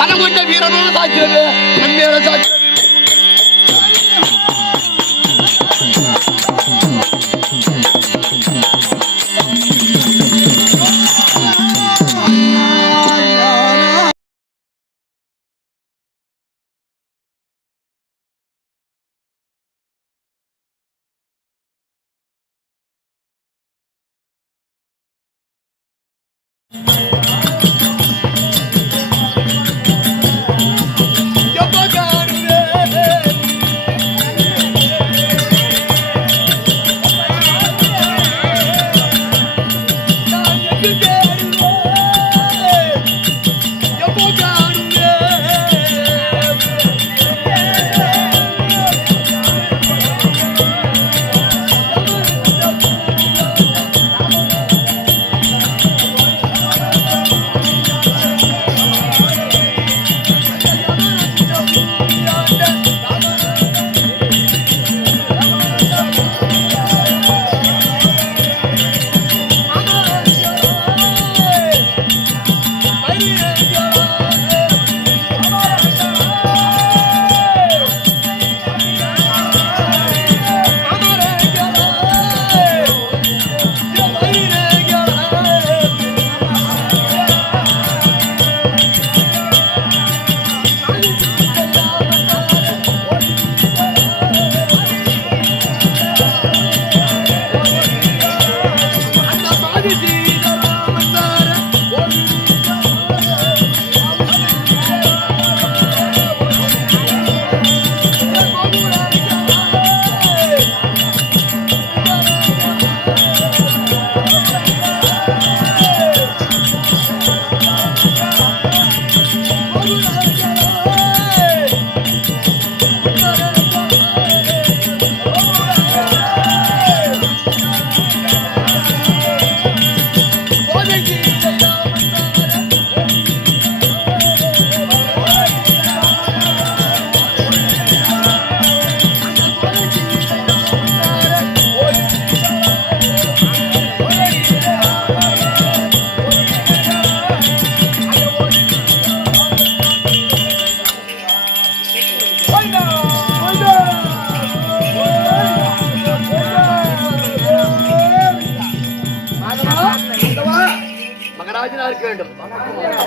மனமுட்ட வீரனும் சாட்சியது நம்பியோட சாட்சி எப்ப காணுவே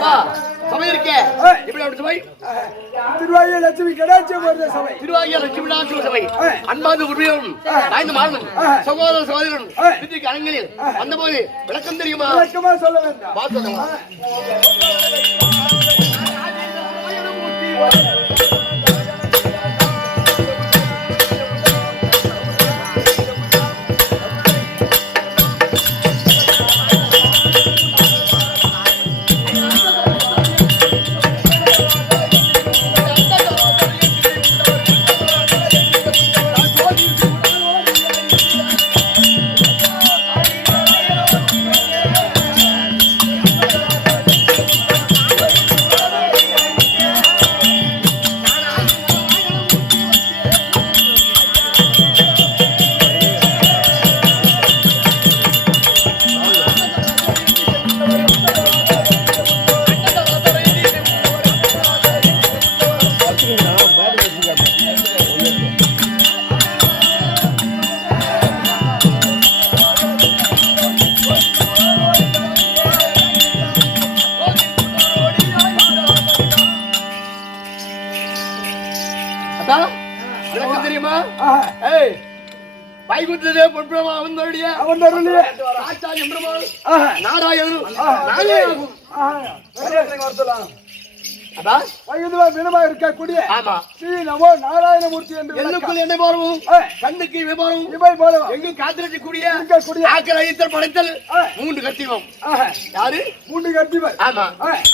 சபை இருக்கே எப்படி அப்படி சபை திருவாகிய லட்சுமி கடாட்சியம் வருத சபை திருவாகிய லட்சுமி நாட்டு சபை அன்பாது உரிமையும் ஐந்து மாதம் சகோதர சகோதரன் வீட்டுக்கு அரங்கில் வந்தபோது விளக்கம் தெரியுமா விளக்கமா சொல்ல வேண்டாம் பார்த்து விளக்கம் தெரியுமா வைகுண்டதே பொன்புறமா அவன் நாராயணன் நானே ஆகும் இருக்கக்கூடிய ஆமா ஸ்ரீ நமோ நாராயணமூர்த்தி என்று எண்ணுக்குள் என்ன போறவும் கண்ணுக்கு விமானம் எங்கும் காத்திருக்கக்கூடிய ஆக்கள் அழித்தல் படைத்தல் மூன்று கத்திவம் யாரு மூன்று கத்திவம் ஆமா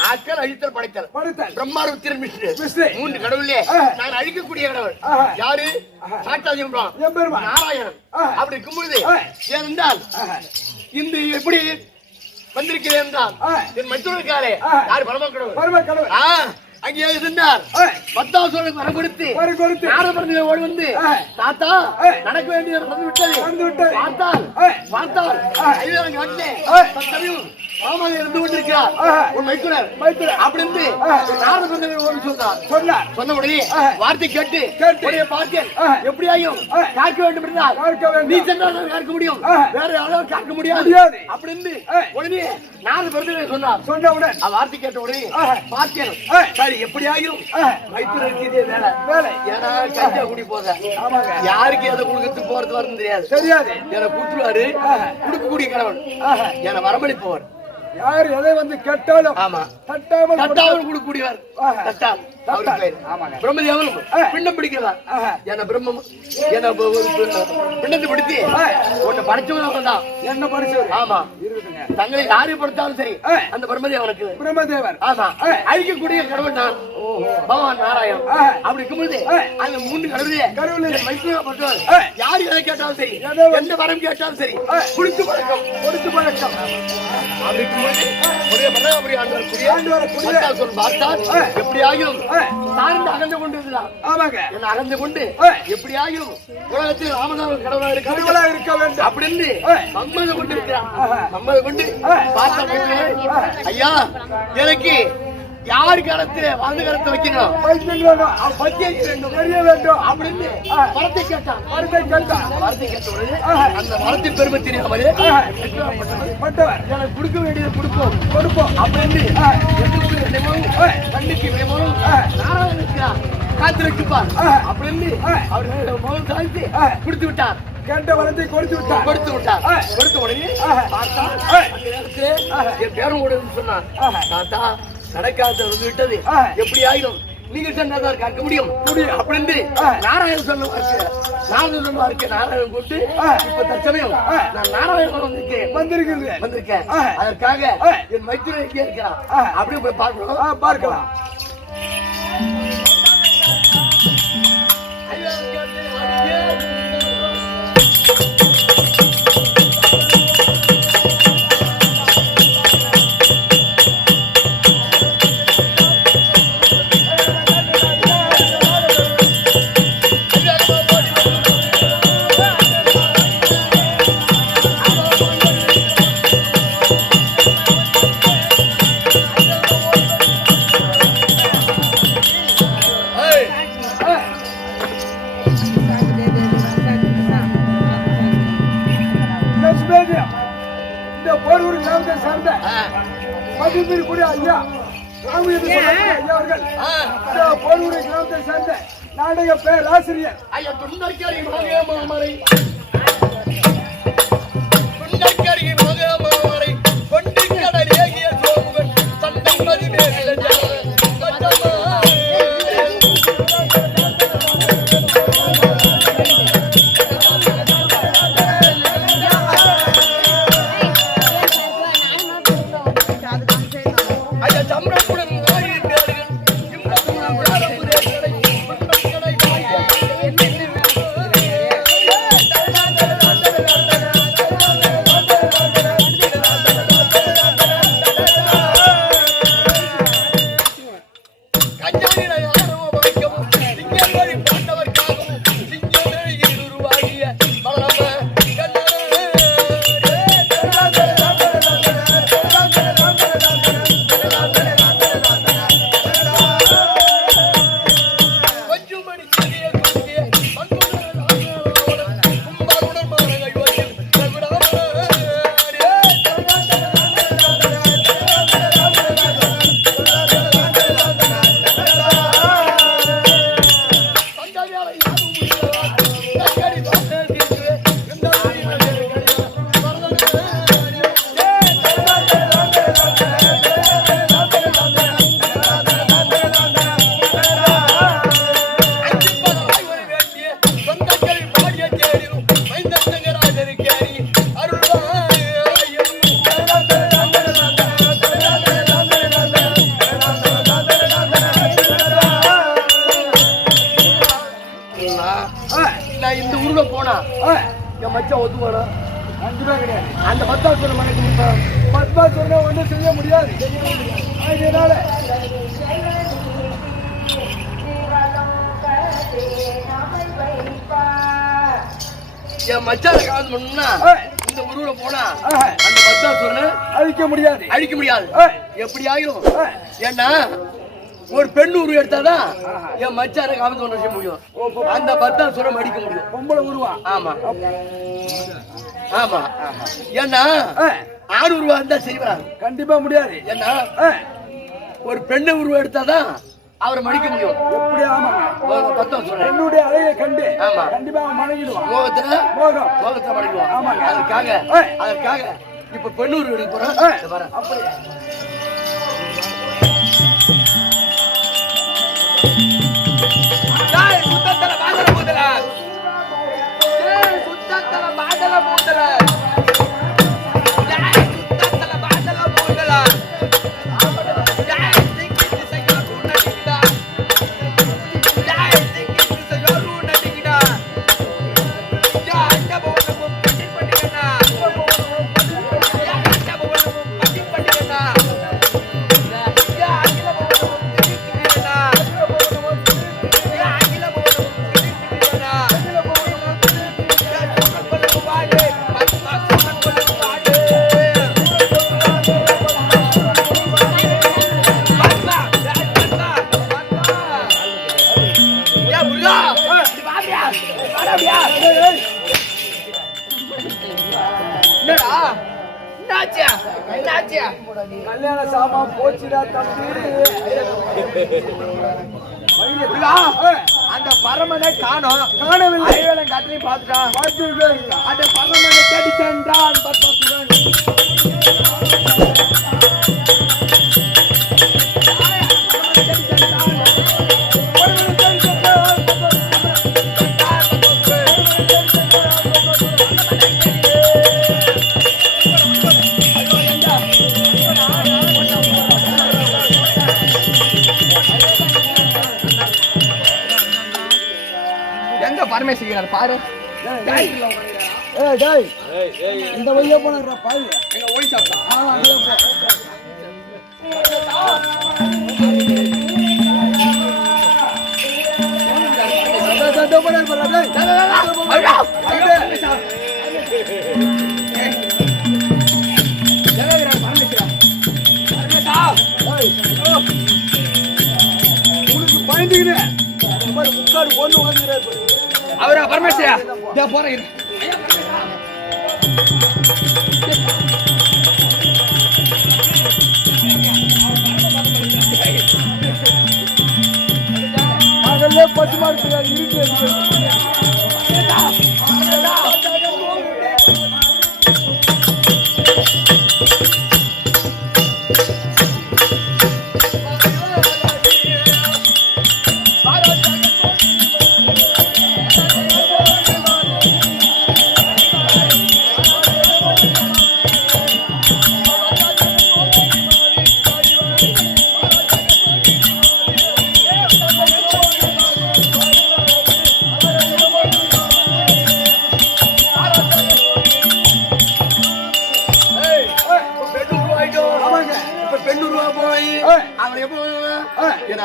ஆக்கள் அழித்தல் படைத்தல் பிரம்மா ருத்திரன் விஷ்ணு மூன்று கடவுளே நான் அழிக்கக்கூடிய கடவுள் யாரு சாட்சாத் நாராயணன் அப்படி இருக்கும் பொழுது ஏனென்றால் இந்த எப்படி வந்திருக்கிறேன் என்றால் என் மற்றொருக்காரே யார் பரமக்கடவுள் அங்கே இருந்தார் பத்தாசுரனுக்கு வரம் கொடுத்து நாரபரணியை ஓடி வந்து தாத்தா நடக்க வேண்டிய வந்து விட்டது பார்த்தால் ஐயரங்க வந்து மாமாக இருந்து கொண்டிருக்கிறார் உன் மைத்துனர் அப்படின்னு நாரபரணியை ஓடி சொன்னார் சொன்ன உடனே வார்த்தை கேட்டு பார்த்தேன் எப்படியாயும் காக்க வேண்டும் என்றால் நீ சென்றால் காக்க முடியும் வேற யாராவது காக்க முடியாது அப்படின்னு உடனே நாரபரணியை சொன்னார் வார்த்தை கேட்ட உடனே பார்த்தேன் எப்படியாயும் மைத்துனருக்கு இதே வேலை ஏன்னா கஞ்சா குடி போத யாருக்கு எதை கொடுக்கறது போறது வரணும் தெரியாது என்னை கூட்டுவாரு குடுக்கக்கூடிய கடவுள் என்னை வரமளிப்பவர் யார் எதை வந்து கேட்டாலும் ஆமா தட்டாமல் கொடுக்கக்கூடியவர் தட்டால் பிரம்மதேவனும் பிண்டம் பிடிக்கிறார் என்ன பிரம்மம் என்ன பிண்டத்தை பிடித்து உன்னை படைச்சவன் தான் என்ன படிச்சவர் ஆமா தங்களை யாரை படுத்தாலும் சரி அந்த பிரம்மதேவர் ஆமா அழிக்கக்கூடிய கடவுள் நான் பகவான் நாராயணன் அப்படி இருக்கும்போது அந்த மூன்று கடவுளே மைசூரப்பட்டவர் யார் எதை கேட்டாலும் சரி எந்த வரம் கேட்டாலும் சரி கொடுத்து பழக்கம் அப்படி இருக்கும்போது பார்த்தால் எப்படியாயும் சார்ந்து அகழ்ந்து கொண்டிருந்தான் என்ன அகழ்ந்து கொண்டு எப்படியாயும் உலகத்தில் ராமநாதன் கடவுளா இருக்க வேண்டும் அப்படின்னு சம்மதம் கொண்டு இருக்கிறான் சம்மதம் கொண்டு பார்த்த ஐயா எனக்கு யாரு காலத்துல வாழ்ந்த காலத்தை வைக்கணும் அப்படின்னு மரத்தை கேட்டான் மரத்தை கேட்ட அந்த மரத்தின் பெருமை தெரியாமல் எனக்கு கொடுக்க வேண்டியதை கொடுப்போம் அப்படின்னு கண்ணுக்கு நாராயணன் இருக்கிறார் காத்திருப்பார் அப்படின்னு அவர் மௌனம் சாதித்து கொடுத்து விட்டார் கேட்ட வளத்தை கொடுத்து விட்டார் கொடுத்த உடனே என் பேரும் கூட சொன்னான் தாத்தா கடக்காத்த வந்து விட்டது எப்படி ஆயிடும் நீங்க சொன்னதான் காக்க முடியும் அப்படின்னு நாராயணன் சொல்லுவாருக்கு நாராயணன் கூட்டு இப்ப தற்சமயம் நான் நாராயணன் வந்திருக்கேன் அதற்காக என் மைத்திரன் எங்கே இருக்கிறான் அப்படி போய் பார்க்கலாம் ராமு என்று சொல்லக்கூடிய ஐயா அவர்கள் போலூரை கிராமத்தை சேர்ந்த நாடக பேராசிரியர். ஐயா துண்டக்கரி மகமாமரை துண்டக்கரி மகமாமரை கொண்டு கடலேகிய சோமுகன் சண்டமதி மேல இந்த ஊர்ல போனா என் மச்சான் ஒத்துவானா? கண்டிப்பா கிடையாது. அந்த பத்தாசுரம் மனைக்கு பத்மாசுரனை ஒன்றும் செய்ய முடியாது. அதனால என் மச்சான காலம் பண்ணா இந்த ஊர்ல போனா அந்த பத்தாசுரனை அழிக்க முடியாது. அழிக்க முடியாது. எப்படி ஆயிரும்? ஏன்னா ஒரு பெண் உருவம் எடுத்தாதான் என் மச்சான காலம் ஒன்று செய்ய முடியும். அந்த பத்தாசுரம் அடிக்க முடியும். பொம்பளை உருவா? ஆமா ஆமா. ஏன்னா ஆண் உருவா இருந்தா சரி வராது. கண்டிப்பா முடியாது. ஏன்னா ஒரு பெண்ணை உருவம் எடுத்தாதான் அவரை மடிக்க முடியும். எப்படி? ஆமாங்க. பத்தாசுரம் என்னுடைய அழகை கண்டு ஆமா கண்டிப்பா மடங்கிடுவான். மோகத்தை மடங்கிடுவான். ஆமாங்க. அதற்காக இப்ப பெண்ணு உருவம் எடுக்க போறேன். அப்படியே சுத்தத்தல பாதல மூதல சுத்தத்தல பாதல மூதல சுத்தத்தல பாதல மூதல கல்யாண சாமா போச்சுடா தம்பி. அந்த பரமனை காணோம். காணவில்லை. கட்டிலையும் பார்த்துட்டான். பார்த்து அந்த பரமனை தேடி சென்றான். எங்க பரமேஸ்வரர் பாரு. இந்த வழியா போனா பாரு. எங்க ஓடி சாப்பிட்டா பயந்துக்கிறேன். முக்காடு பொண்ணு வந்துக்கிறாரு. அவரா பரமேஸ்வரா போறேன். பசுமாடு தெரியாது இருக்கு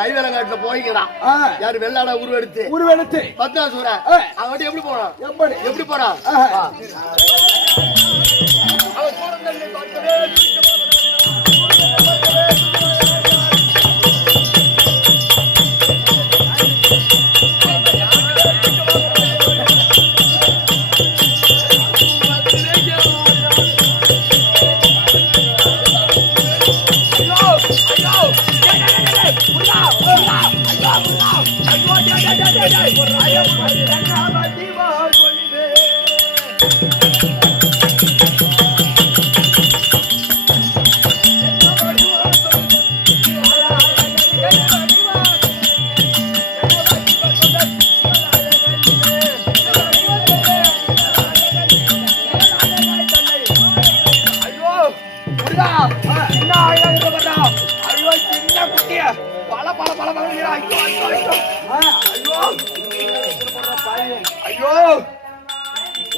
ஐவேலங்காட்டுல போய்க்கிறான் யாரு வெள்ளாடா உருவெடுத்து 10 சூரன் அவன் எப்படி போறான் எப்படி போறான்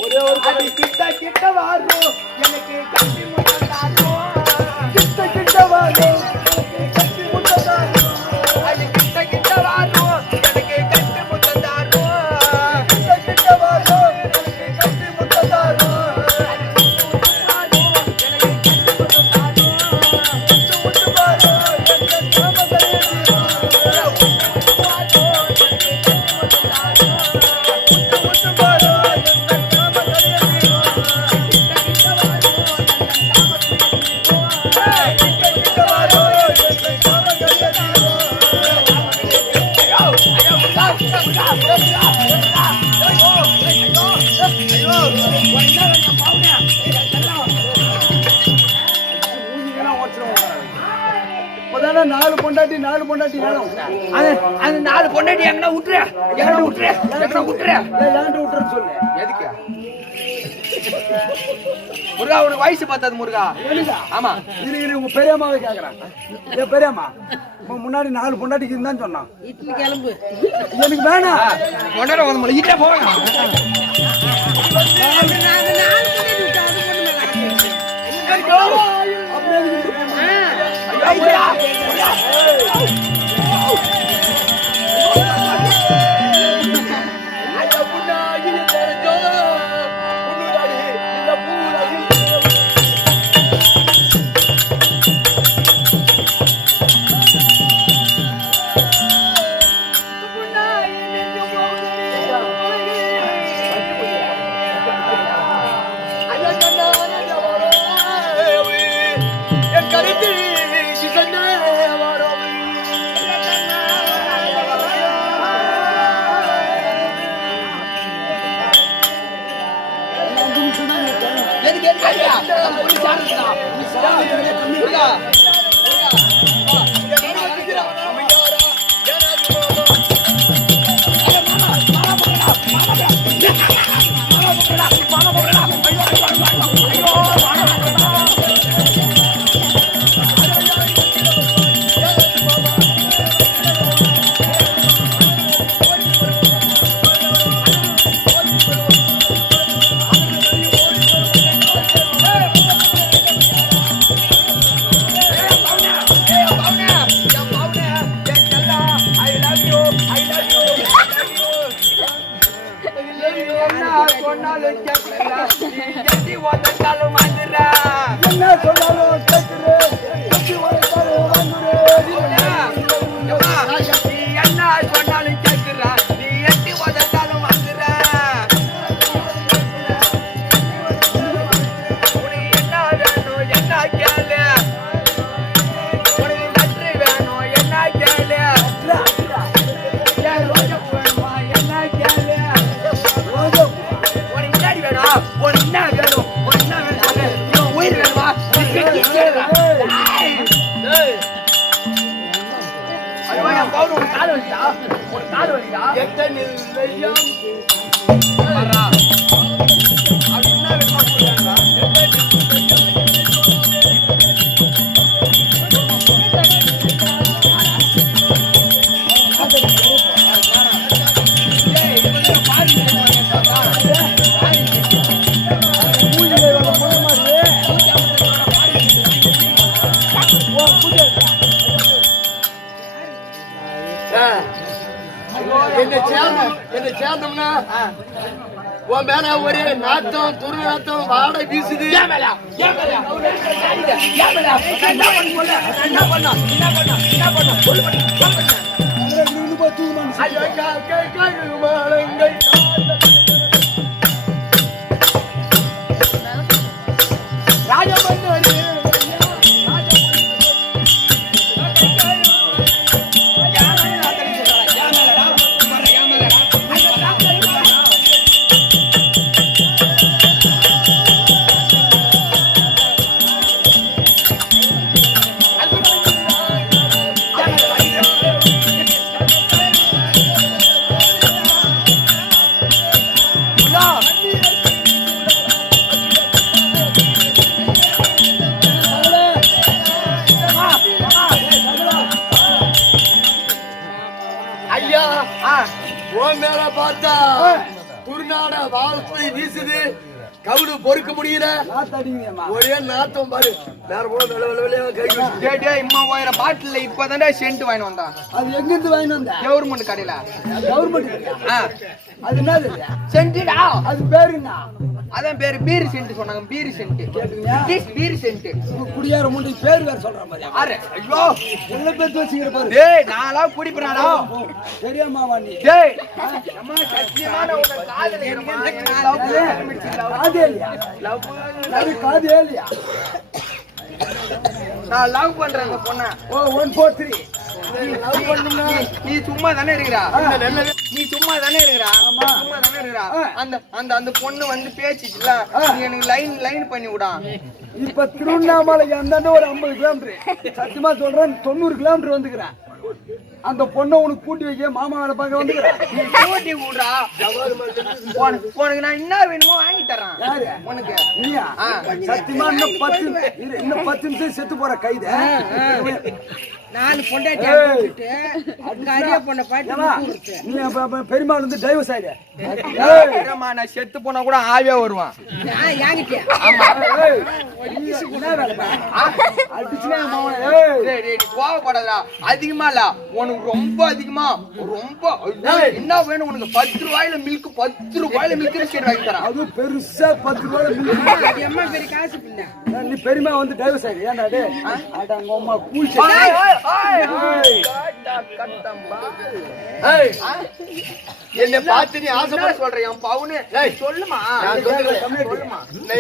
ஒரே ஒரு கிட்ட கிட்ட வாரும் எனக்கு கட்டி முட்டதாரோ கிட்ட கிட்ட வாரும் கட்டி முட்டதாரோ அது கிட்ட கிட்ட வாரும் எனக்கு கட்டி முட்டதாரோ கிட்ட கிட்ட வாரும் எனக்கு கட்டி முட்டதாரோ நாலு பொண்டாட்டி வேணும் அந்த 4 பொண்டாட்டி எங்கனா விட்டுற சொல்லு எதுக்கு முருகா உனக்கு வயசு பார்த்தாது முருகா ஆமா இது உங்க பெரியம்மாவை கேக்குறான் என் பெரியம்மா முன்னாடி 4 பொண்டாட்டிக்கு இருந்தான்னு சொன்னான் கிளம்பு எனக்கு வேணாம் இட்டே போவேன் கால் வலிடா ஒரு கால் வலிடா எட்ட நில்லையாம் வரா அது என்ன விட்டு போறாங்க என்ன சேர்ந்தோம்னா உன் மேல ஒரே நாத்தம் துரு நாத்தம் வாடை வீசுது. ஐயா உன் மேல பார்த்தா குருநாட வாழ்த்து வீசுது. கவுடு பொறுக்க முடியல. ஒரே நாத்தம் பாரு. வேற போல இம்மா போயிற பாட்டில இப்பதானே சென்ட் வாங்கி வந்தான். அது எங்க இருந்து வாங்கி வந்தா? கவர்மெண்ட் கடையில. கவர்மெண்ட் அது என்னது? சென்டா அது பேரு என்ன? அதான் பேரு பீர் சென்ட் சொன்னாங்க. பீர் சென்ட் பீர் சென்ட் குடியார முடி பேர் வேற சொல்ற மாதிரி. அரே ஐயோ என்ன பேர் வச்சிக்கிற பாரு. டேய் நாளா குடிப்பறாடா. தெரியாமாவா நீ? டேய் அம்மா சத்தியமான உன காதலிக்கிறமா. காதேலியா? காதேலியா? நான் லவ் பண்றேன் அந்த பொண்ண. ஓ 143 நீ சும்மா தானே இருக்கிறா? நீ சும்மா தானே இருக்கிறா? சும்மா தானே இருக்கிறா? அந்த அந்த அந்த பொண்ணு வந்து பேசிச்சுல, நீ எனக்கு லைன் பண்ணி விடா. இப்ப திருவண்ணாமலை அந்த ஒரு 50 கிலோமீட்டர் சத்தியமா சொல்றேன் 90 கிலோமீட்டர் வந்துக்கிறேன். அந்த பொண்ணை உனக்கு கூட்டி வைக்க மாமா வேலை பார்க்க வந்துக்கிறேன். கூட்டி விடுறா. உனக்கு நான் என்ன வேணுமோ வாங்கி தரேன். யாரு உனக்கு? நீயா? சத்தியமா இன்னும் 10 நிமிஷம் செத்து போற கைது. நான் பொண்டாட்டி கரிய பொண்ண பாட்டு நீ பெருமாள் வந்து டைவர்ஸ் ஆயிடு. நான் செத்து போனா கூட ஆவியா வருவான். கோவப்படாதா? அதிகமா இல்ல உனக்கு ரொம்ப அதிகமா ரொம்ப என்ன வேணும் உனக்கு? 10 ரூபாயில மில்க் 10 ரூபாயில மில்க் பிஸ்கெட் வாங்கி தரேன். அது பெருசா 10 ரூபாயில மில்க். பெரிய காசு பின்ன நீ பெருமா வந்து டைவர்ஸ் ஆயிடு. ஏன்டா டே அடங்க அம்மா கூல் என்ன பார்த்து நீ ஆசைப்பட சொல்றேன் பவுனு சொல்லுமா.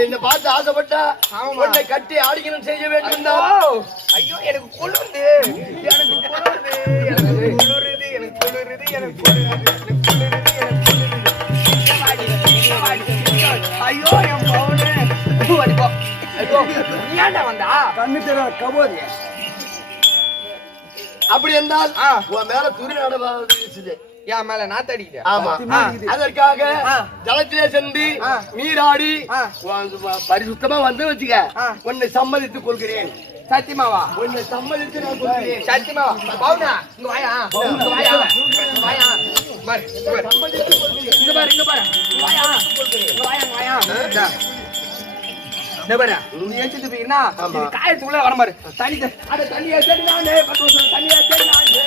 என்ன பார்த்து ஆசைப்பட்டா உன்னை கட்டி ஆடிக்கணும் செய்ய வேண்டும். ஐயோ எனக்கு குளிருது, எனக்கு குளிருது, எனக்கு குளிருது, எனக்கு குளிருது, எனக்கு குளிருது, ஐயோ என் பவுனு அடிப்போ. ஐயோ நீ ஏன்டா வந்தா? கண்ணு தெரியல கபோதி. அப்படி என்றால் உன் மேல துரி நடவாது. என் மேல நான் தடிக்கிட்டேன். ஆமா அதற்காக ஜலத்திலே சென்று நீராடி பரிசுத்தமா வந்து வச்சுக்க. உன்னை சம்மதித்துக் கொள்கிறேன். சத்தியமாவா? உன்னை சம்மதித்து நான் கொள்கிறேன். சத்தியமாவா? பவுனா இங்க வாயா, இங்க வாயா, இங்க வாயா. பாரு இங்க பாரு, இங்க பாரு, இங்க வாயா, இங்க வாயா, இங்க வாயா. நபரா நீ ஏச்சிட்டு போயினா இது காயத்துக்குள்ள வர மாதிரி தண்ணி அட தண்ணியை தேடினானே 10 வருஷம் தண்ணியை தேடினானே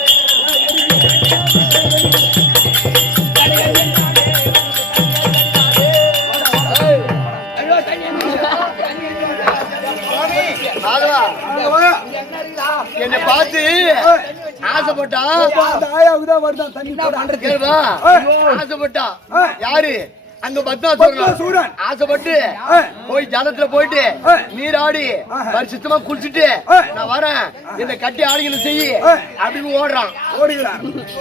ஐயோ தண்ணி என்ன பார்த்து ஆசைப்பட்டா ஆயாவுதான் வருதான் தண்ணி கேளுவா. ஆசைப்பட்டா யாரு? அங்க சூரன் ஆசைப்பட்டு போய் ஜலத்துல போயிட்டு நீராடி பரிசுத்தமா குளிச்சுட்டு நான் வரேன் இந்த கட்டி ஆடிகளை செய்ய அப்படின்னு ஓடுறான்.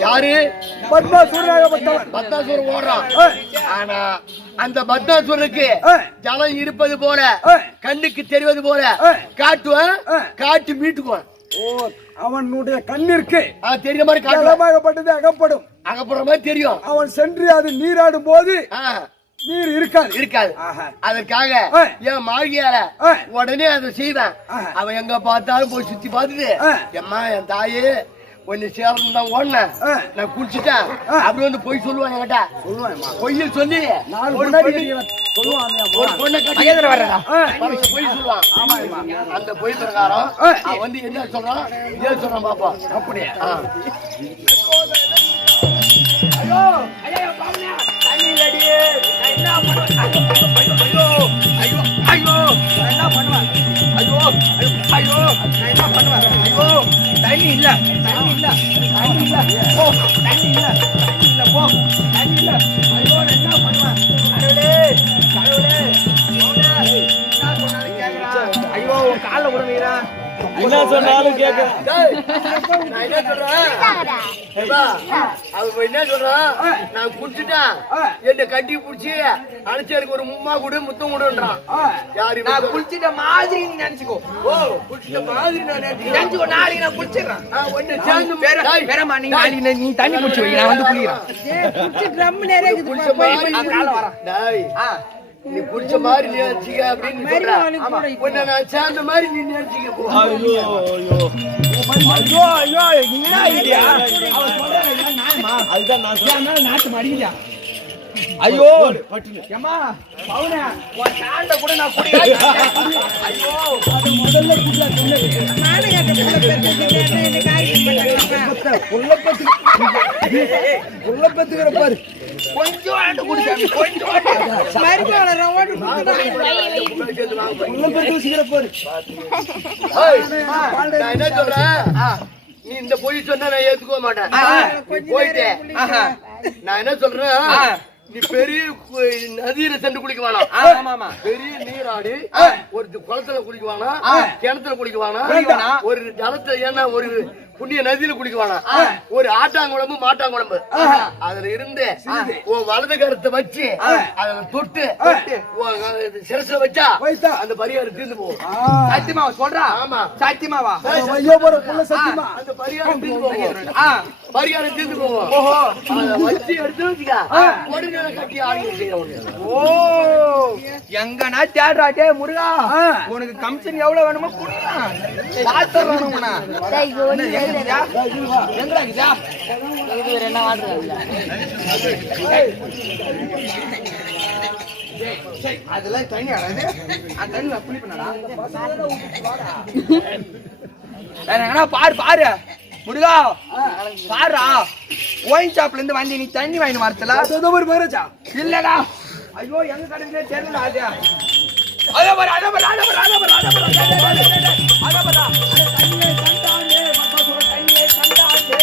யாரு? பத்மாசூரன் ஓடுறான். ஆனா அந்த பத்மாசூரனுக்கு ஜலம் இருப்பது போல கண்ணுக்கு தெரிவது போல காட்டுவேன், காட்டி மீட்டுக்குவேன். ஓ, அவனுடைய கண்ணிற்கு தெரியுற மாதிரி காட்டுவான். களமாகப்பட்டது அகப்படும். அகப்படுற மாதிரி தெரியும். அவன் சென்று அது நீராடும் போது நீர் இருக்காது. அதற்காக என் மாளிகையால உடனே அதை செய்வேன். அவன் எங்க பார்த்தாலும் போய் சுத்தி பார்த்துட்டு, எம்மா என் தாயே கொஞ்சம் சேரம் தான் ஓடினேன், நான் குளிச்சுட்டேன் அப்படி வந்து போய் சொல்லுவான் என்கிட்ட. பொய்யில் சொல்லி ஒரு பொண்ணை கட்டி பொய் சொல்லுவான். அந்த பொய் பிரகாரம் அவன் வந்து என்ன சொல்றான் ஏன் சொல்றான் பாப்பா. அப்படியே ஐயோ ஐயோ பாவனா தண்ணி ரெடி. என்ன பண்ணுவ? ஐயோ ஐயோ என்ன பண்ணுவ? ஐயோ ஐயோ என்ன பண்ணுவ? ஐயோ தண்ணி இல்ல போ, தண்ணி இல்ல போ, தண்ணி இல்ல. ஐயோ என்ன பண்ணுவ? கடவுளே என்ன சொன்னாலும் கேக்குறான். ஐயோ உன் கால்ல உடனீரா என்ன சொன்னாலும் கேட்க. நான் என்ன சொல்றேன், அவன் என்ன சொல்றான், நான் குடிச்சுட்டேன் என்ன கட்டி பிடிச்சி அனுச்சருக்கு ஒரு மும்மா கூட முத்தம் கூடன்றான். யாரு நான் குளிச்சிட்ட மாதிரி நீ நினைச்சுக்கோ. ஓ குடிச்சிட்ட மாதிரி நான் நினைச்சுக்கோ. நாளைக்கு நான் குளிச்சிடுறேன். ஒன்னு சேர்ந்து வேறமா நீ நாளைக்கு நீ தண்ணி குடிச்சு வை, நான் வந்து குளிக்கிறேன். குடிச்ச மாதிரி நீ குடிச்ச மாதிரி நீ நினைச்சிக்க அப்படின்னு சொல்ற. உன்னை நான் சேர்ந்த மாதிரி நீ நினைச்சிக்க போ. ஐயோ நீடா இல்லையா? அவன் சொல்றான் நாயமா, அதுதான் நான் சொல்றேன். நாட்டு மாடியா? ஐயோ ஏமா பவுனே ஒரு சாண்ட கூட நான் குடிக்கிறேன். ஐயோ அது முதல்ல குடில சொன்னது. நானே கேட்டேன் இந்த காரியம் புள்ளப்பத்துக்கிற பாரு. கொஞ்சம் ஆண்டு குடிச்சாமி, கொஞ்சம் மரியாதை ரவாடு புள்ளப்பத்து வச்சுக்கிற பாரு. நான் என்ன சொல்றேன், நீ இந்த பொய் சொன்னா நான் ஏத்துக்க மாட்டேன். போயிட்டே நான் என்ன சொல்றேன், நீ பெரிய நதியில சென்று குளிக்க வேணாம். பெரிய நீராடி ஒரு குளத்துல குளிக்க வேணாம், கிணத்துல குளிக்க வேணாம், ஒரு ஜலத்துல ஏன்னா ஒரு புண்ணிய நதியில குளிக்க வேணாம். ஒரு ஆட்டாங்குழம்பு மாட்டாங்குழம்பு அதுல இருந்து உன் வலது கருத்தை வச்சு அதுல தொட்டு சிரசுல வச்சா அந்த பரிகாரம் தீர்ந்து போகும். சத்தியமாவா சொல்றான்? ஆமா சத்தியமாவா? அந்த பரிகாரம் தீர்ந்து போகும். பரிகாரம் தீர்ந்து போகும். அதை வச்சு எடுத்து வச்சுக்க உடனே கட்டி ஆடி செய்யணும். ஓ எங்கனா தேடுறாட்டே முருகா, உனக்கு கமிஷன் எவ்வளவு வேணுமோ குடிக்கலாம். பாத்துறோம் அதெல்லாம் தண்ணி ஆடாது. அந்த தண்ணி நான் குளிப்பேனா? பாரு பாரு முருகா, பாருடா, ஒயின் ஷாப்ல இருந்து வந்து நீ தண்ணி வாங்கி வரத்துல இல்லடா. ஐயோ எங்க கடையிலே தெரியல. அது அதோ பாரு அதோ பாரு அதோ பாரு அதோ பாரு அதோ பாரு அதோ பாரு தண்ணியே கண்டாண்டே மக்கா சொல்ற தண்ணியே கண்டாண்டே.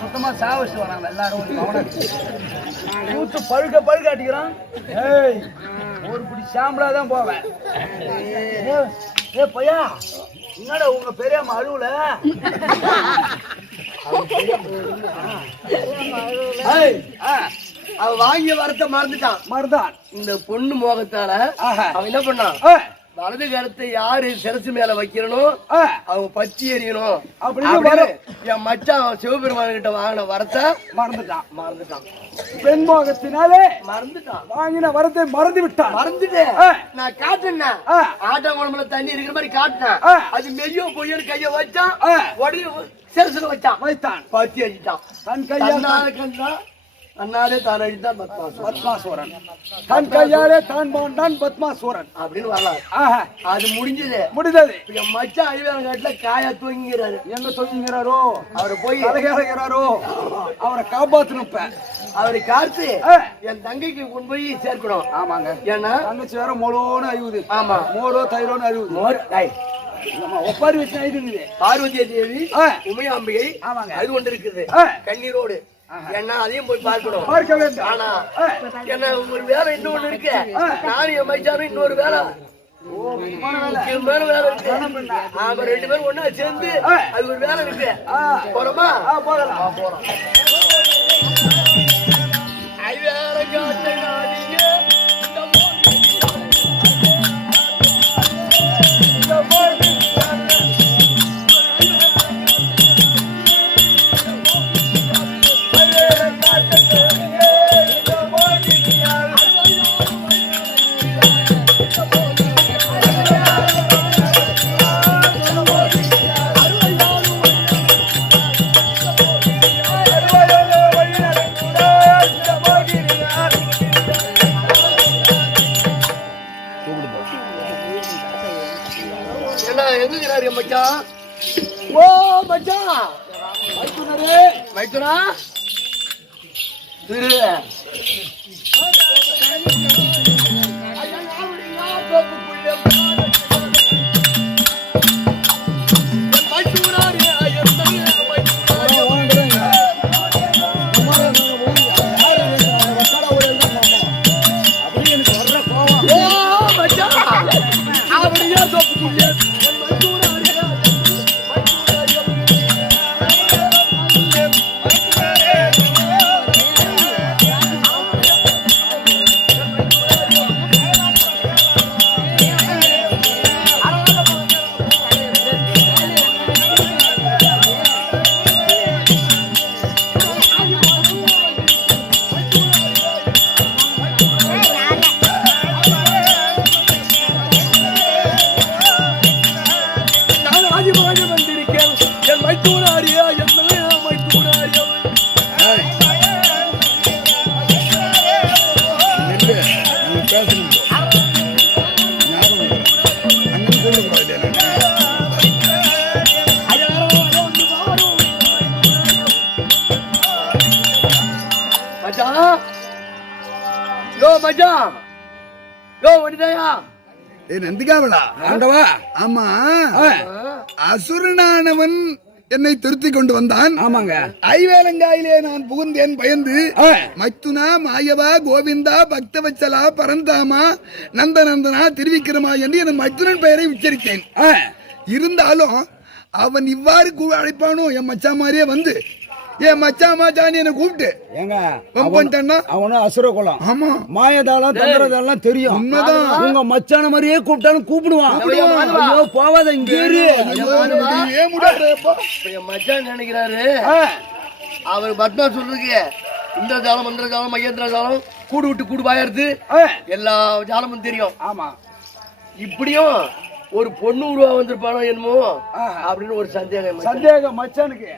சுத்தமா சாவச்சு வராங்க எல்லாரும். கூத்து பழுக்க பழுக்க அடிக்கிறான். ஏய் ஒரு பிடி சாம்பலாதான் போவேன். ஏ பையா, என்னடா உங்க பெரியம்மா அழுவுல? அவ வாங்கிய வரத்தை மறந்துட்டான். இந்த பொண்ணு மோகத்தால அவன் என்ன பண்ணான், வலது கருத்தை யாரு சிரசு மேல வைக்கணும் அவங்க பச்சி எறியணும் அப்படின்னு என் மச்சான் சிவபெருமான கிட்ட வாங்கின வரத்தை மறந்துட்டான். பெண் மோகத்தினாலே மறந்துட்டான். வாங்கின வரத்தை மறந்துட்டு நான் காட்டினேன் ஆட்டாங்குழம்புல தண்ணி இருக்கிற மாதிரி காட்டினேன். அது மெய்யோ பொய்யன்னு கைய வச்சான், உடனே சிரசுல வைத்தான், பத்தி அடிச்சான். தன் கையால கண்டா அண்ணாலே தான் அழித்தான் பத்மாசுரன். பத்மாசுரன் தன் கையாலே தான் போன்றான் பத்மாசுரன் அப்படின்னு வரலாம். ஆஹா அது முடிஞ்சது. முடிந்தது. என் மச்சான் ஐவேலங்காட்டுல காயா தூங்கிறாரு. எங்க தொங்குகிறாரோ அவரை போய் தலைகிறாரோ அவரை காப்பாத்தணுப்ப அவரை காத்து என் தங்கைக்கு கொண்டு போய் சேர்க்கணும். ஆமாங்க. ஏன்னா தங்கச்சி வேற மொளோன்னு அழுகுது. ஆமா மோரோ தயிரோன்னு அழுகுது. மோர் டேய் ஒப்பாரி வச்சு அழுகுது. பார்வதி தேவி உமையாம்பிகை ஆமாங்க அது கொண்டு இருக்குது கண்ணீரோடு. ஏன்னா அதையும் போய் பார்க்கணும். பார்க்க வேண்டும். ஆனா என்ன ஒரு வேலை இன்னொன்னு இருக்கு. நானும் என் மச்சானும் இன்னொரு வேலை முக்கியமான வேலை இருக்கு. நாம 2 பேரும் ஒண்ணா சேர்ந்து அது ஒரு வேலை இருக்கு. போறோமா? போறோம். ஐவேலங்காட்டை நாடிய எங்க மச்சான்? ஓ மச்சான் மைத்துனா திரு அசுரனானவன் என்னை திருத்தி கொண்டு வந்தான். ஆமாங்க. ஐவேலங்காயிலே நான் புகுந்தேன் பயந்து. மைத்துனா மாயவா கோவிந்தா பக்தவச்சலா பரந்தாமா நந்தநந்தனா திருவிக்கிரமா என்று என் மைத்துனன் பெயரை உச்சரித்தேன். இருந்தாலும் அவன் இவ்வாறு அழைப்பானோ என் மச்சா மாதிரியே வந்து என் மச்சா மாச்சான்னு என்ன கூப்பிட்டு அவனும் அசுர குலம். ஆமா மாயதாளம் தந்திரதாளம் தெரியும். உண்மைதான். உங்க மச்சான மாதிரியே கூப்பிட்டாலும் கூப்பிடுவான். போவாத இங்க என் மச்சான் நினைக்கிறாரு அவர் பத்மா சொல்றதுக்கு இந்த ஜாலம் மந்திர ஜாலம் மகேந்திர ஜாலம் கூடு விட்டு கூடு பாயறது எல்லா ஜாலமும் தெரியும். ஆமா இப்படியும் ஒரு பொண்ணு உருவா வந்திருப்பானோ என்னமோ அப்படின்னு ஒரு சந்தேகம் மச்சானுக்கு.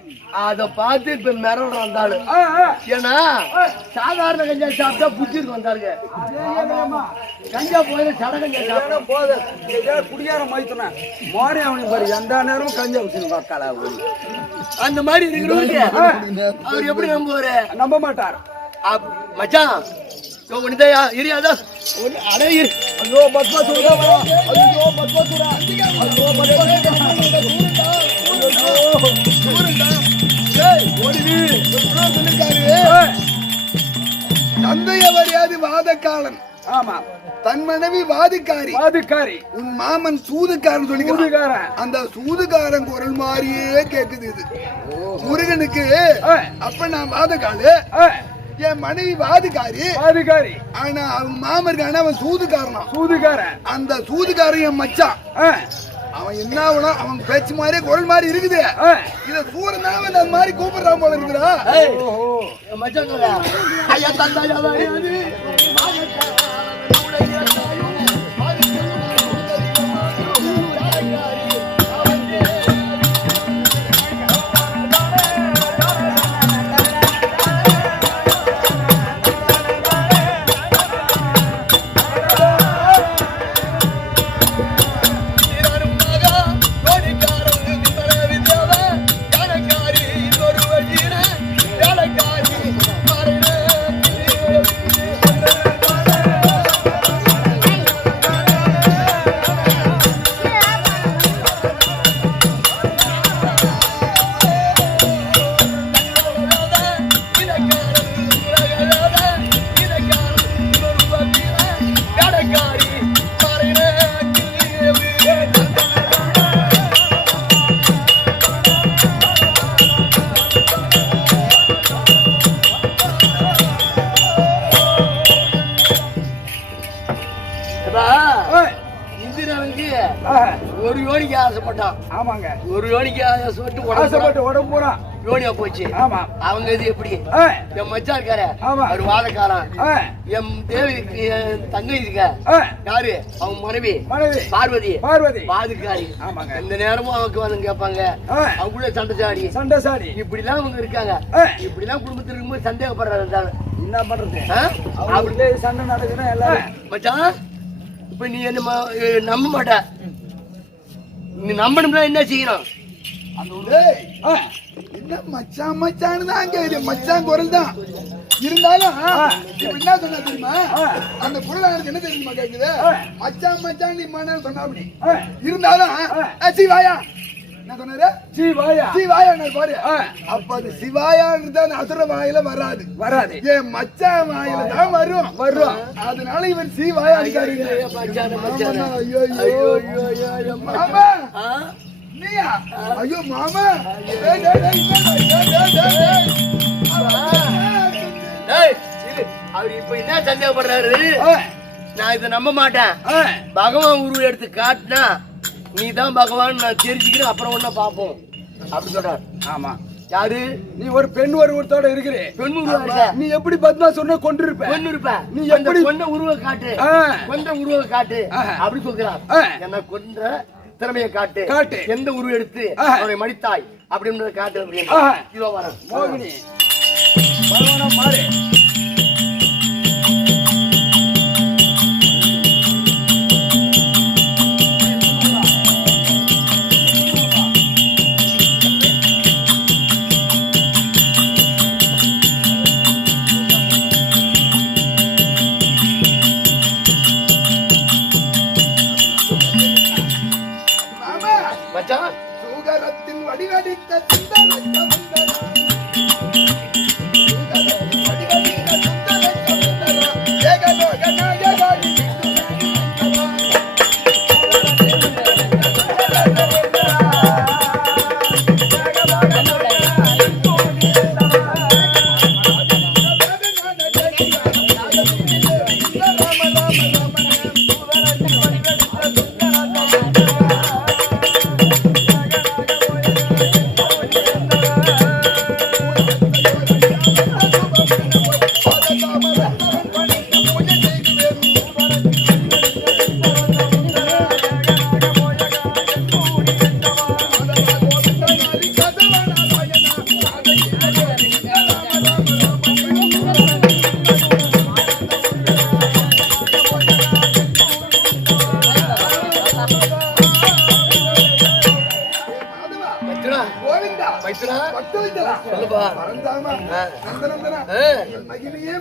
அத பார்த்து இப்ப மிரள் வந்தாரு. ஏன்னா சாதாரண கஞ்சா சாப்பிட்டா புத்திருக்கு வந்தாருங்க. கஞ்சா போயில சட கஞ்சா சாப்பிட்டா போத குடியார மைத்துன மாறி அவனுக்கு பாரு எந்த நேரமும் கஞ்சா வச்சு பார்க்கல. அந்த மாதிரி இருக்கிறவருக்கு அவர் எப்படி நம்புவாரு? நம்ப மாட்டார். மச்சான் ஒன்னுதையா இரியாதா அடே இரு. ஐயோ பத்மா சூரா ஐயோ பத்மா சூரா ஐயோ பத்மா தந்தையவரியாது வாதக்காலன். ஆமா. தன் மனைவி வாதிக்காரி. உன் மாமன் சூதுக்காரன் சொல்லிக்கிறான். அந்த சூதுக்காரன் குரல் மாதிரியே கேக்குது இது முருகனுக்கு. அப்ப நான் வாதக்காலு, என் மனைவி வாதிக்காரி. ஆனா அவன் மாமருக்கான அவன் சூதுக்காரன். அந்த சூதுக்காரன் என் மச்சான். அவன் என்ன ஆகணும்? அவன் பேச்சு மாதிரியே குரல் மாதிரி இருக்குது. இத சூரன் தான் அந்த மாதிரி கூப்பிடுறான் போல இருக்குதா? ஒரு யோனிக்கு ஆசைப்பட்டான். ஆமாங்க. ஒரு யோனிக்கு ஆசைப்பட்டு உடம்பு பூரா யோனியா போச்சு. ஆமா. அவங்க இது எப்படி என் மச்சான் இருக்காரு, அவர் வாதக்காரன். என் தேவிக்கு தங்கை இருக்க யாரு, அவங்க மனைவி பார்வதி வாதுக்காரி. இந்த நேரமும் அவங்க வந்து கேட்பாங்க, அவங்க கூட சண்டை சாடி இப்படிலாம் அவங்க இருக்காங்க. இப்படிலாம் குடும்பத்தில் இருக்கும்போது சந்தேகப்படுறாரு. என்ன பண்றது, அப்படியே சண்டை நடக்குதுன்னா எல்லாரும் மச்சான் இப்ப நீ என்ன நம்ப மாட்ட. நீ நம்பணும்னா என்ன செய்யணும்? என்ன மச்சான் மச்சான்னு தான் கேக்குது, மச்சான் குரல் தான் இருந்தாலும் இப்ப என்ன சொன்னா தெரியுமா, அந்த குரல் எனக்கு என்ன தெரியுமா கேக்குது, மச்சான் மச்சான் நீ மன சொன்னா அப்படி இருந்தாலும் சிவாயா என்ன சொன்னாரு, சிவாயா பாரு. அப்ப அது சிவாயான்னு அசுர வாயில வராது என் மச்சான் வாயில தான் வரும். அதனால இவன் சிவாயா மாமா நீயா, ஐயோ மாமா அவர் இப்ப என்ன சந்தேகப்படுறாரு, நான் இதை நம்ப மாட்டேன். பகவான் உருவம் எடுத்து காட்டினா நீ தான் பகவான் நான் தெரிஞ்சுக்கிறேன், அப்புறம் ஒன்ன பாப்போம் அப்படி சொல்றாரு. ஆமா. யாரு நீ ஒரு பெண் உருவத்தோட இருக்கிறே, பெண் உருவம் நீ எப்படி பத்மா சொன்ன கொண்டிருப்ப, நீ எப்படி கொண்ட உருவ காட்டு, கொண்ட உருவ காட்டு அப்படி சொல்கிறார். என்ன கொன்ற திறமையை காட்டு, எந்த உருவம் எடுத்து அவரை மடித்தாய் அப்படின்றத காட்டு அப்படின்னு. இதோ வர மோகினி பாரு. சுகரத்தின் வடிவடித்த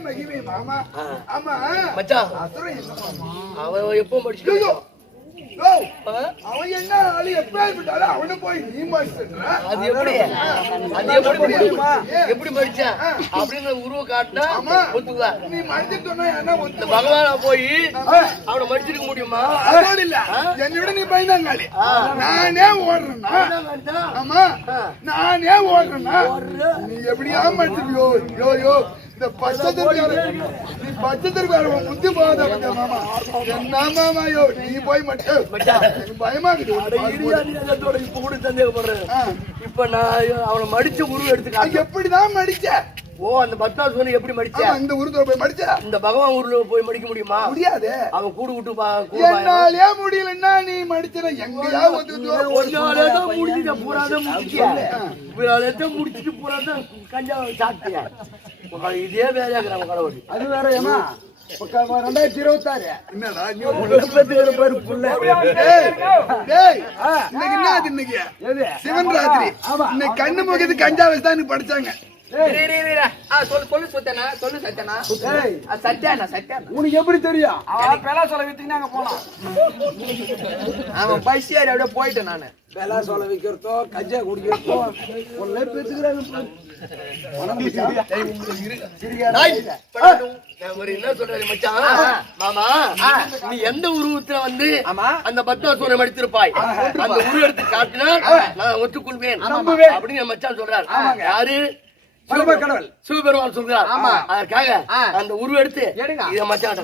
மகிமே மாமா. ஆமா மச்சான் அவன் எப்போ படிச்சு அவன் என்ன ஆளு எப்ப அவனு போய் நீ அது எப்படி படிச்சா அப்படின்னு உருவ காட்டினா ஒத்துக்குவா. நீ மடிச்சு சொன்னா பகவானா போய் அவனை மடிச்சிருக்க முடியுமா? இல்ல என்னை விட நீ பயந்தாங்காளி. நானே ஓடுறேன்னா, ஆமா நானே ஓடுறேன்னா நீ எப்படியா மடிச்சிருக்கியோ? யோ யோ இந்த பச்சத்திற்கு முத்து போகாத மாமா. என்ன மாமாயோ நீ போய் மட்டும் பயமா இருக்குது. இப்ப கூட சந்தேகப்படுறேன். இப்ப நான் அவனை மடிச்ச உருவம் எடுத்துக்க எப்படிதான் மடிச்ச? ஓ அந்த பத்மாசுவனை எப்படி மடிச்ச? இந்த உருவத்துல போய் மடிச்ச? இந்த பகவான் ஊர்ல போய் மடிக்க முடியுமா? முடியாது. அவன் கூடு விட்டு என்னாலே முடியலன்னா நீ மடிச்சன எங்கயா ஒன்னாலேதான் முடிச்சுட்ட பூராதான் முடிச்சுட்டு பூராதான் கஞ்சா சாப்பிட்டியா? இதே வேலையா இருக்கிறாங்க கடவுள். அது வேற ஏமா 2026 என்னடா இன்னைக்கு சிவன் ராத்திரி இன்னைக்கு கண்ணு முகத்து கஞ்சா வச்சு தான் எனக்கு படிச்சாங்க. உனக்கு எப்படி தெரியும்? சொல்ல வித்தீங்க போனான். அவன் பைசியாரி அப்படியே போயிட்டேன் நானு. பெலா சொல்ல வைக்கிறதோ கஞ்சா குடிக்கிறதோ என்ன சொல்றாரு மச்சான், மாமா நீ எந்த உருவத்துல வந்து அந்த பத்மாசுவனை மடித்திருப்பாய், அந்த உருவ எடுத்து காட்டினா நான் ஒத்துக்கொள்வேன் அப்படின்னு மச்சான் சொல்றாரு. யாரு? சிவபெருமான் சொல்றார். அதற்காக அந்த உருவ எடுத்து இதை மச்சான்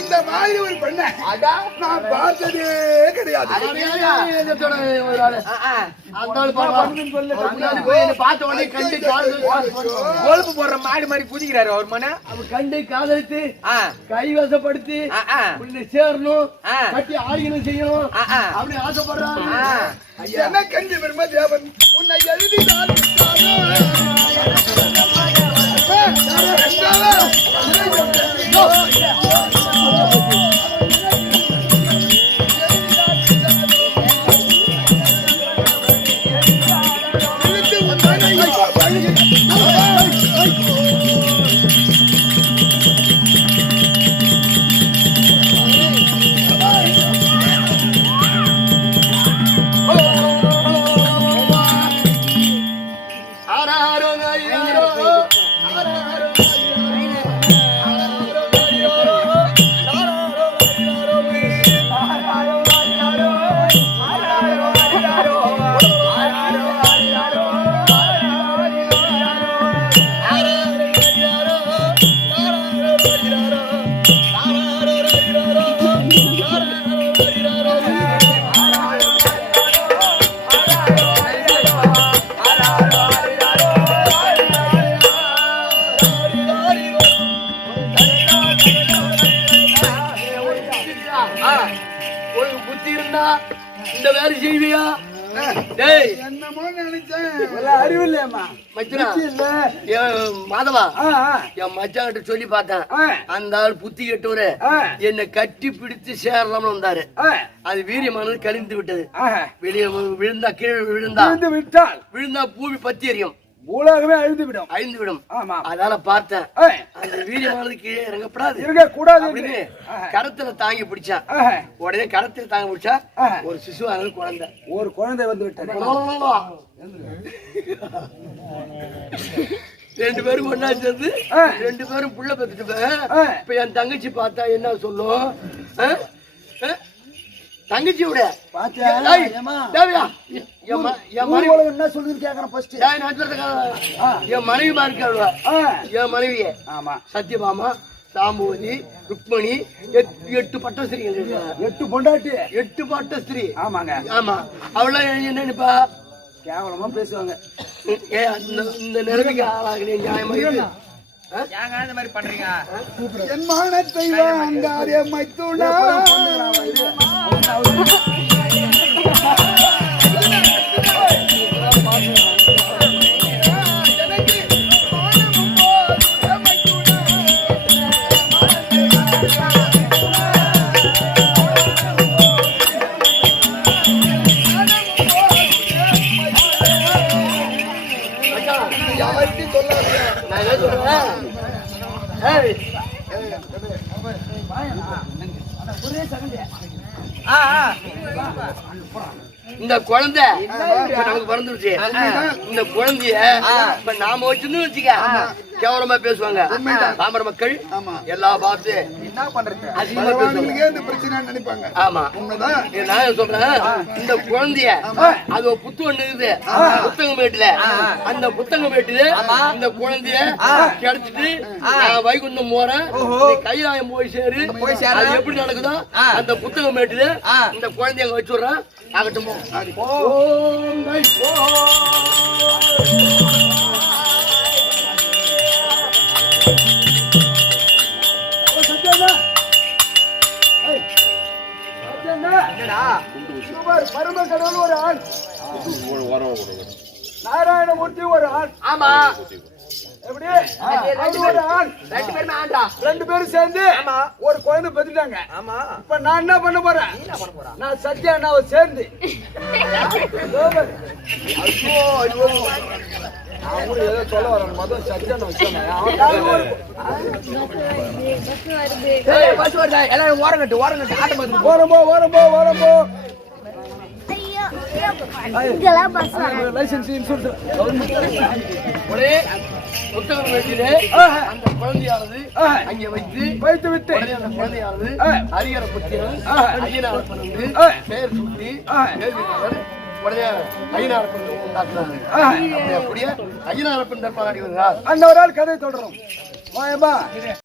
இந்த மாதிரி ஒரு பெண்ணை நான் பார்த்ததே கிடையாது. கொழுப்பு போடுற மாடு மாதிரி குதிக்கிறாரு அவர் மன. கண்டு காதலித்து கைவசப்படுத்தி சேரணும், கட்டி ஆடிக்கணும் செய்யணும் அப்படி ஆசைப்படுறாங்க. என்ன கண்டு பெருமை தேவன் உன்னை எழுதினார். இந்த வேலை செய்வியா? என்னமோ நினைச்சேன். அறிவு இல்லையம்மா மாதவா, என் மச்சான் கிட்ட சொல்லி பார்த்தேன். அந்த ஆள் புத்தி கெட்டவரு என்னை கட்டி பிடித்து சேரலாம்னு வந்தாரு. அது வீரியமானது கழிந்து விட்டது. வெளியே விழுந்தா கீழே விழுந்தா பூமி பத்தி எரியும், பூலோகமே அழிந்து விடும். ஆமா, அதனால பார்த்தேன் அந்த வீரியமானது கீழே இறங்கப்படாது, கூடாது அப்படின்னு கரத்துல தாங்கி பிடிச்சா. உடனே கரத்துல தாங்கி பிடிச்சா ஒரு சிசுவானது குழந்தை வந்து விட்டது. ரெண்டு பேரும் ஒன்னா சேர்ந்து ரெண்டு பேரும் புள்ள பெற்றுட்டு. இப்ப என் தங்கச்சி பார்த்தா என்ன சொல்லும்? தங்கச்சி விட என்ன சொல்லுன்னு கேக்குறேன். என் மனைவி மாதிரி என் மனைவிய சத்யபாமா, சாம்புவதி, ருக்மணி, 8 பட்டஸ்திரீ. 8 பொண்டாட்டி, 8 பட்டஸ்திரீ. ஆமாங்க. ஆமா, அவள என்னப்பா கேவலமா பேசுவாங்க. இந்த நிலைமைக்கு ஆளாகலே நியாயமா இந்த மாதிரி பண்றீங்க? என் மானத்தை வாங்காதே மைத்துனா. இந்த குழந்தை நமக்கு பிறந்துருச்சு. இந்த குழந்தைய இப்ப நாம வச்சிருந்து வச்சுக்க கேவலமா பேசுவாங்க. பாமர மக்கள் எல்லா பார்த்து என்ன பண்றது அதிகமா நினைப்பாங்க. ஆமா, நான் சொல்றேன். இந்த குழந்தைய அது ஒரு புத்து ஒண்ணு இருக்குது புத்தகம் மேட்டுல. அந்த புத்தகம் மேட்டுல இந்த குழந்தைய கிடைச்சிட்டு நான் வைகுண்டம் போறேன், கைலாயம் போய் சேரு. அது எப்படி நடக்குதோ அந்த புத்தகம் மேட்டுல இந்த குழந்தைய அங்க வச்சு விடுறேன். ஆகட்டும். கடவுளா? பரம கடவுள் ஒரு ஆண், நாராயணமூர்த்தி ஒரு ஆண். ஆமா. எப்படி அது ஒரு ஆண், ரெண்டு பேருமே ஆண்டா. ரெண்டு பேரும் சேர்ந்து ஒரு குழந்தை பெற்றுட்டாங்க. ஆமா. இப்ப நான் என்ன பண்ண போறேன்? என்ன பண்ண போறா? நான் சத்யா அண்ணாவை சேர்ந்து ஐயோ ஐயோ. அவரு ஏதோ சொல்ல வரேன். மொதல் சத்யா அண்ணா ஏய், பஸ் வருதா? எல்லாரும் ஓரங்கட்டு ஓரங்கட்டு ஆட்டம் பார்த்து ஓரம்போ ஓரம்போ ஓரம்போ இதெல்லாம் பஸ் லைசன்ஸ் இன்சூரன்ஸ் உடனே புத்தகம் வைக்கிறே அந்த குழந்தையானது அங்கே வைத்து விட்டு உடனே அந்த குழந்தையானது ஹரிகர புத்திரன் ஐயனாரப்பன் வந்து பெயர் சுட்டி கேள்விக்காரர் உடனே ஐயனாரப்பன் உண்டாக்குறாரு. அப்படியே ஐயனாரப்பன் தர்பாடி வருகிறார். அந்த ஒரு ஆள் கதை தொடரும். வாயம்மா